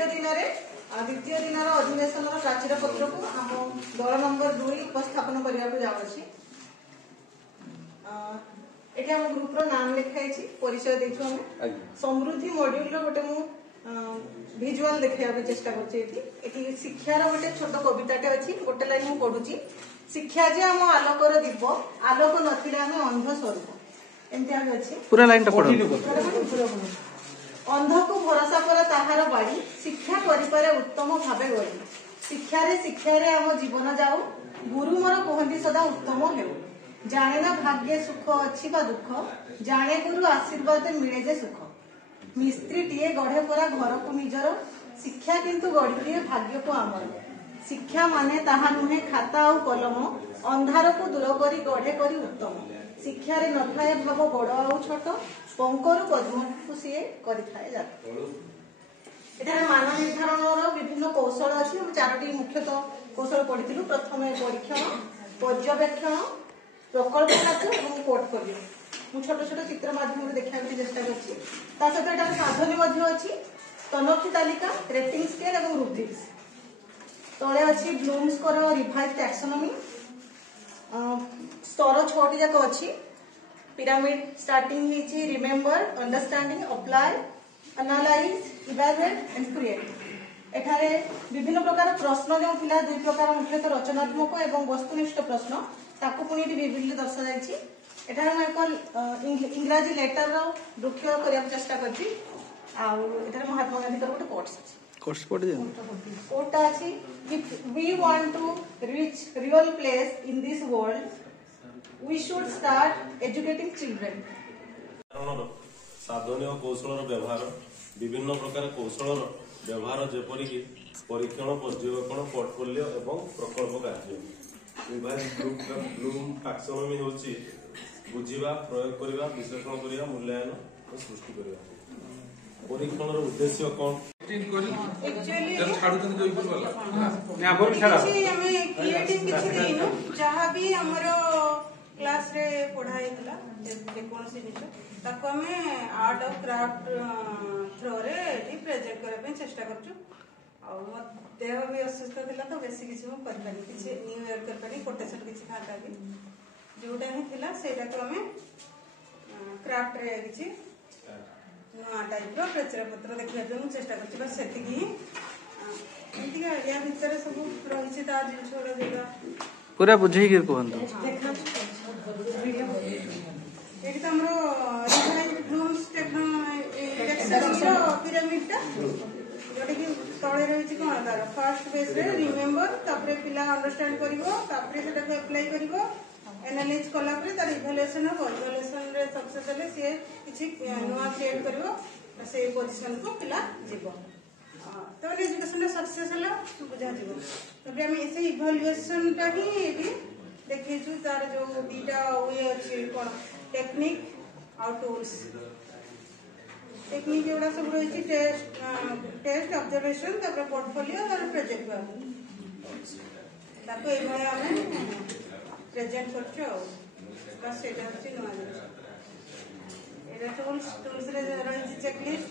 द्वितीय दिन अधिवेशन प्राचीर पत्र को आम दल नंबर 2 उपस्थापन करने जाऊँगी। ये आम ग्रुप रो नाम लिखाई परिचय देछु हमें समृद्धि मॉड्यूल रो गोटे मु विजुअल देखा चेष्टा कर शिक्षार गोटे छोट कविताटे अच्छी गोटे लाइन मु पढ़ुची। शिक्षा जे आम आलोकर दीप आलोक नथिले आम अंध स्वरूप एमती अच्छी पूरा लाइन टा पढ़ो। अंध को भरोसा पर ताहार बाड़ी शिक्षा करिपारे उत्तम भावे गढ़ी शिक्षारे आम जीवन जाऊ गुरु मोर कहती सदा उत्तम हेउ जाने ना भाग्य सुख अच्छी बा दुख जाने गुरु आशीर्वाद मिले जे सुख मिस्त्री टीए गढ़े परा घर को निजर शिक्षा किंतु गढ़ी दिए भाग्य को आमर शिक्षा माने ताहा नुहे खाता और कलम अंधार को दूर करी गढ़े करी उत्तम शिक्षारे नथाए भाव बड़ आउ छोट पंकरु पद्म को सीए करिथाए जात। एठारे मान निर्धारण विभिन्न कौशल अच्छी हम 4टी मुख्यतः कौशल पढ़ी। प्रथम परीक्षण पर्यवेक्षण प्रकल्प कार्य और पोर्टफोलियो मु छोट छोट चित्र माध्यम देखा चेष्टा कर सहित साधन अच्छी तनखी तालिका रेटिंग स्केल और रुब्रिक्स तले अच्छी ब्लूम्स रिवाइज टैक्सोनॉमी स्तर 6टी जाक अच्छी pyramid starting remember understanding apply analyse evaluate and create. एठारे विभिन्न प्रकार प्रश्न जो थिला 2 प्रकार मुख्यतः रचनात्मक और वस्तुनिष्ठ प्रश्न ताकू पुणी विभिन्न दर्शा जाइछि। एठारे मैं एक इंग्राजी लेटर रो वृक्ष करने चेष्टा करछि आउ एठारे महात्मा गांधी गोटे कोट्स पढ़ दियो कोटा अछि if we want to reach real place in this world we should start educating children. साधन और कौशल व्यवहार विभिन्न प्रकार कौशल व्यवहार जेपरिक परीक्षण पर्यवेक्षण पोर्टफोलियो एवं प्रकल्प कार्य ब्लूम टैक्सोनॉमी होची बुझिबा प्रयोग करबा विश्लेषण करबा मूल्यांकन और सृष्टि करबा। परीक्षण रो उद्देश्य कोन एक्चुअली जब छाडू तन जो ऊपर वाला ने आपर छाडा हमें क्रिएटिव किछि देइनो जहां भी हमरो क्लास रे पढ़ाई हला जे कोन से निछ ताको हमें आर्ट और क्राफ्ट थ्रो रे एटी प्रेजेंट करे पे चेष्टा करछु और मो देह भी असुस्थ थिला तो बेसी किछि हम कर पानी किछि न्यू ईयर कर पानी कोटेशन किछि खाता भी जोटा ही थिला सेटा को हमें क्राफ्ट रे किछि नया टाइप रो प्रचार पत्र देखिया पे चेष्टा करछि बस सेति की एंती का या भीतर सब रहिछि ता जिंस ओडा जेगा पूरा बुझेई के कोहन देखना एटी त हमरो रिवाइज ब्लूम्स टेक्सोनॉमी पिरामिड ता जोटे की तळे रहिछि कोन तार फर्स्ट पेज रे रिमेंबर तापरे पिला अंडरस्टैंड करिवो तापरे सेटा को अप्लाई करिवो एनालाइज कला परे तार इवैल्यूएशन हो इवैल्यूएशन रे सक्सेस हले से किछि नोआ क्रिएट करिवो से पोजीशन को पिला जीवो तो एजुकेशन रे सक्सेस हला बुझा जीवो तबे हम इसे इवैल्यूएशन ता ही एटी देखिछु तार जो बीटा वे अछि कोन टेक्निक और टूल्स टेक्निक एवडा सब रहिछि टेस्ट ऑब्जर्वेशन तापर पोर्टफोलियो और प्रोजेक्ट वर्क ताको ए भया हमें प्रेजेंट करछो बस सेटा अछि नोआ एटा टूल्स रे रहिछि चेकलिस्ट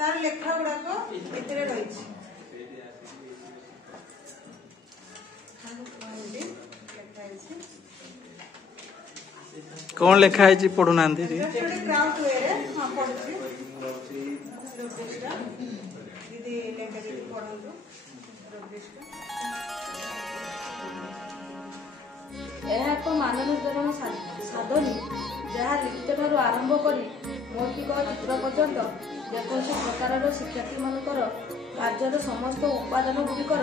तार लेखा गुडा को एतरे रहिछि कौन लेखा है जी पढ़ु नांदी रे क्राफ्ट वे रे हां पढ़छि रुब्रिक्सटा दीदी लेखा दीदी पढ़ंतु रुब्रिक्सटा ଏହା ଏକ ମାନ ନିର୍ଦ୍ଧାରଣ ସାଧନ ଯାହା ଲିଖିତ ଠାରୁ ଆରମ୍ଭ କରି ମୌଖିକ ଚିତ୍ର ପର୍ଯ୍ୟନ୍ତ ଯେକୌଣସି ପ୍ରକାରର ଶିକ୍ଷାର୍ଥୀମାନଙ୍କର କାର୍ଯ୍ୟର ସମସ୍ତ ଉପାଦାନ ଗୁଡ଼ିକର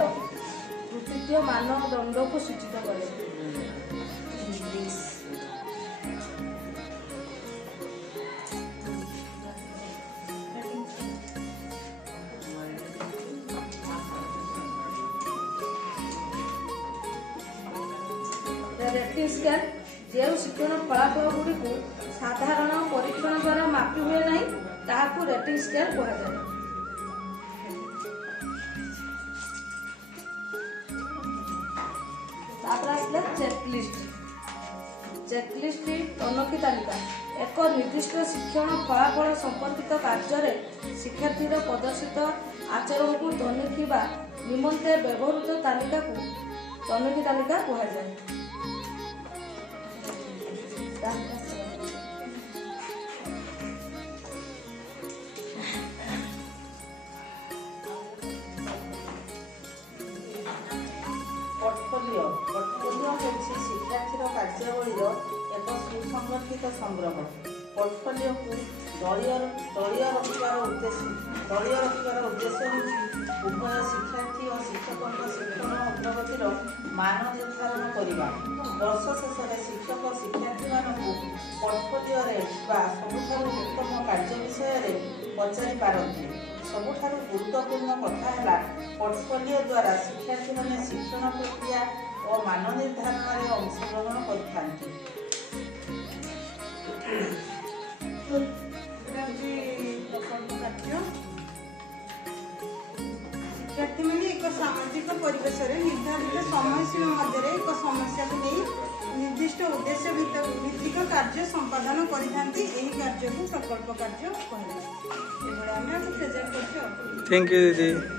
କୃତିତ୍ୱ ମାନଦଣ୍ଡକୁ ସୂଚିତ କରେ। रेटिंग स्केल जो शिक्षण फलाफल गुड़ी साधारण परीक्षण द्वारा मापी हुए नहीं ताकू रेटिंग स्केल कहुए। चेकलिस्ट तनखी तालिका एक निर्दिष्ट शिक्षण फलाफल संपर्कित कार्य शिक्षार्थी प्रदर्शित ଆଚରଣକୁ ତନଖିବା ନିମନ୍ତେ ବ୍ୟବହୃତ ତାଲିକାକୁ ତନଖି ତାଲିକା କୁହାଯାଏ। ପୋର୍ଟଫୋଲିଓ ହେଉଛି ଶିକ୍ଷାର୍ଥୀର କାର୍ଯ୍ୟାବଳୀର ଏକ ସୁସଂଗଠିତ ସଂଗ୍ରହ। ପୋର୍ଟଫୋଲିଓକୁ ଦଳୀୟ ରଖିବାର ଉଦ୍ଦେଶ୍ୟ ହେଉଛି ଉଭୟ ଶିକ୍ଷାର୍ଥୀ ଓ ଶିକ୍ଷକଙ୍କ ଶିକ୍ଷଣ ଅଗ୍ରଗତିର ମାନ ନିର୍ଦ୍ଧାରଣ କରିବା। ବର୍ଷ ଶେଷରେ ଶିକ୍ଷକ ଶିକ୍ଷାର୍ଥୀମାନଙ୍କୁ ପୋର୍ଟଫୋଲିଓରେ ଥିବା ସବୁଠାରୁ ଉତ୍ତମ କାର୍ଯ୍ୟ ବିଷୟରେ ପଚାରି ପାରନ୍ତି। ସବୁଠାରୁ ଗୁରୁତ୍ୱପୂର୍ଣ୍ଣ କଥା ହେଲା ପୋର୍ଟଫୋଲିଓ ଦ୍ୱାରା ଶିକ୍ଷାର୍ଥୀମାନେ ଶିକ୍ଷଣ ପ୍ରକ୍ରିୟା ଓ ମାନ ନିର୍ଦ୍ଧାରଣରେ ଅଂଶଗ୍ରହଣ କରିଥାନ୍ତି। ଶିକ୍ଷାର୍ଥୀମାନେ ଏକ ସାମାଜିକ ପରିବେଶରେ ନିର୍ଦ୍ଧାରିତ ସମୟସୀମା ମଧ୍ୟରେ ଏକ ସମସ୍ୟାକୁ ନେଇ ନିର୍ଦ୍ଦିଷ୍ଟ ଉଦ୍ଦେଶ୍ୟ ଭିତ୍ତିକ କାର୍ଯ୍ୟ ସମ୍ପାଦନ କରିଥାନ୍ତି। ଏହି କାର୍ଯ୍ୟକୁ ପ୍ରକଳ୍ପ କାର୍ଯ୍ୟ କୁହାଯାଏ। ଏଭଳି ଆମେ ପ୍ରେଜେଣ୍ଟ କରୁଛୁ। ଥ୍ୟାଙ୍କ ୟୁ ଦିଦି।